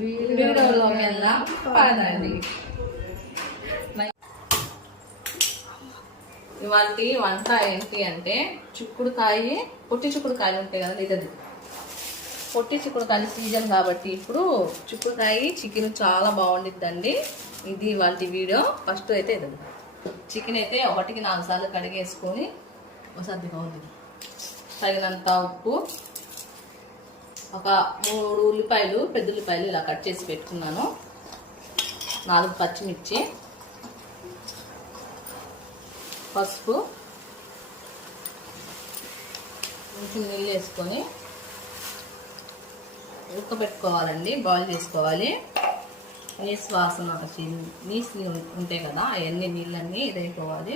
వీడియోలోకి వెళ్దాం పదండి. ఇవాళ వంట ఏంటి అంటే చిక్కుడుకాయ, పొట్టి చిక్కుడుకాయలు ఉంటాయి కదా, ఇదది పొట్టి చిక్కుడుకాయలు సీజన్ కాబట్టి ఇప్పుడు చిక్కుడుకాయ చికెన్ చాలా బాగుండిద్దండి. ఇది ఇవాళ వీడియో. ఫస్ట్ అయితే ఇదండి చికెన్ అయితే 1కి 4 సార్లు కడిగేసుకొని ఒకసారి బాగుంది. తగినంత ఉప్పు, ఒక 3 ఉల్లిపాయలు, పెద్ద ఉల్లిపాయలు ఇలా కట్ చేసి పెట్టుకున్నాను, 4 పచ్చిమిర్చి, పసుపు, కొంచెం నీళ్ళు వేసుకొని ఉడకబెట్టుకోవాలండి. బాయిల్ చేసుకోవాలి. నీసు వాసన నీసు ఉంటాయి కదా, అవన్నీ నీళ్ళన్నీ ఇదైపోవాలి.